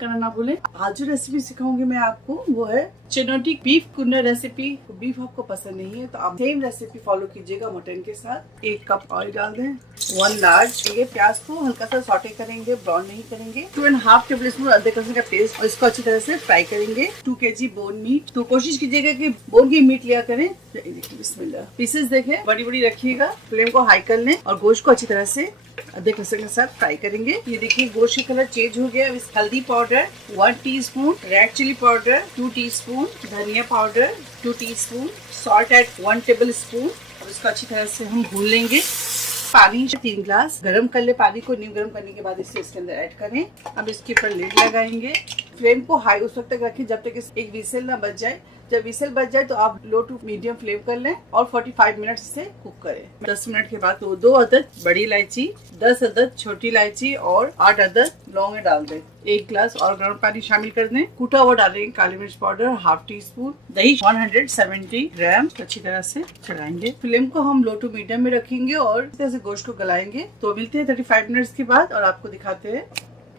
करना ना भूलें। आज जो रेसिपी सिखाऊंगी मैं आपको वो है चिनोटी बीफ कुन्ना रेसिपी। बीफ आपको पसंद नहीं है तो आप सेम रेसिपी फॉलो कीजिएगा मटन के साथ। 1 कप ऑयल डाल दें। 1 लार्ज प्याज को हल्का सा सॉटे करेंगे, ब्राउन नहीं करेंगे। 2.5 टेबल स्पून अदरक लहसुन का पेस्ट और इसको अच्छी तरह से फ्राई करेंगे। 2 kg बोन मीट, तो कोशिश कीजिएगा कि बोन की मीट लिया करें। बिस्मिल्लाह। पीसेस देखें बड़ी बड़ी रखिएगा। फ्लेम को हाई कर लें और गोश्त को अच्छी तरह से अदरक लहसुन के साथ फ्राई करेंगे। ये देखिए गोश्त का कलर चेंज हो गया। हल्दी powder 1 teaspoon, red chilli powder 2 teaspoon, धनिया powder 2 teaspoon, salt add 1 tablespoon और इसको अच्छी तरह से हम भून लेंगे। पानी 3 ग्लास गरम कर ले। पानी को नीम गरम करने के बाद इसे इसके अंदर ऐड करें। अब इसके ऊपर लिड लगाएंगे। फ्लेम को हाई उस वक्त तक रखें जब तक एक विसल ना बच जाए। जब विसल बच जाए तो आप लो टू मीडियम फ्लेम कर लें और 45 मिनट से कुक करें। 10 मिनट के बाद 2 अदद बड़ी इलायची, 10 अदद छोटी इलायची और 8 अदद लौंग डाल दें। 1 गिलास और गर्म पानी शामिल कर दें। कूटा हुआ डालेंगे काली मिर्च पाउडर 1/2 टीस्पून, दही 170 ग्राम अच्छी तरह से चलाएंगे। फ्लेम को हम लो टू मीडियम में रखेंगे और इस तरह से गोश्त को गलाएंगे। तो मिलते हैं 35 मिनट के बाद और आपको दिखाते हैं।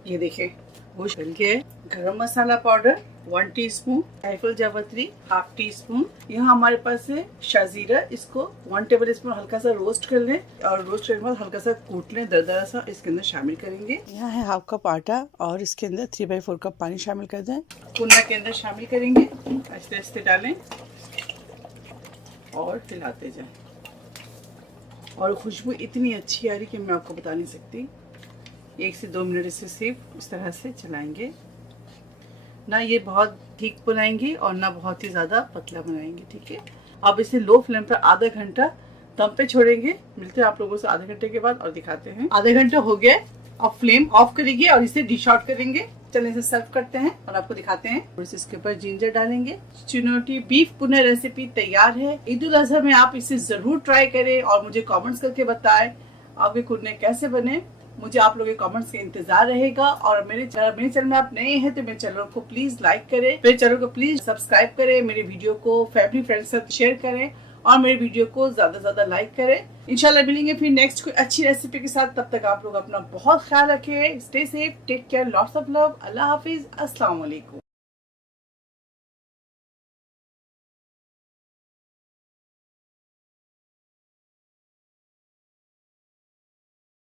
ये देखिए गोश्त गल गया है। गरम मसाला पाउडर 1 टीस्पून, जायफल जावित्री 1/2 टीस्पून। यहाँ हमारे पास है शाजीरा, इसको 1 टेबल स्पून हल्का सा रोस्ट कर लें और रोस्ट करने के बाद हल्का सा कूट लें, दरदरा सा इसके अंदर शामिल करेंगे। यहाँ है 1/2 कप आटा और इसके अंदर 3/4 कप पानी शामिल कर दें। कुन्ना के अंदर शामिल करेंगे, आहिस्ते आहिस्ते डालें और हिलाते जाएं। और खुशबू इतनी अच्छी आ रही कि मैं आपको बता नहीं सकती। 1 से 2 मिनट इसे सिर्फ इस तरह से चलाएंगे। ना ये बहुत ठीक बनाएंगे और ना बहुत ही ज्यादा पतला बनाएंगे, ठीक है। अब इसे लो फ्लेम पर आधा घंटा दम पे छोड़ेंगे। मिलते हैं आप लोगों से आधे घंटे के बाद और दिखाते हैं। आधे घंटा हो गया। अब फ्लेम ऑफ करेंगे और इसे डिश आउट करेंगे। चलिए इसे सर्व करते हैं और आपको दिखाते हैं। और इसके ऊपर जिंजर डालेंगे। चिनोटी बीफ कुन्ना रेसिपी तैयार है। ईद उल अजहा में आप इसे जरूर ट्राई करें और मुझे कॉमेंट्स करके बताएं आपके कुन्ने कैसे बने। मुझे आप लोगों के कमेंट्स का इंतजार रहेगा। और मेरे चैनल में आप नए हैं तो मेरे चैनल को प्लीज लाइक करें, मेरे चैनल को प्लीज सब्सक्राइब करें, मेरे वीडियो को फैमिली फ्रेंड्स के साथ शेयर करें और मेरे वीडियो को ज्यादा से ज्यादा लाइक करें। इंशाल्लाह मिलेंगे फिर नेक्स्ट कोई अच्छी रेसिपी के साथ। तब तक आप लोग अपना बहुत ख्याल रखें। Stay safe, take care, lots of love. अल्लाह हाफिज, अस्सलाम वालेकुम।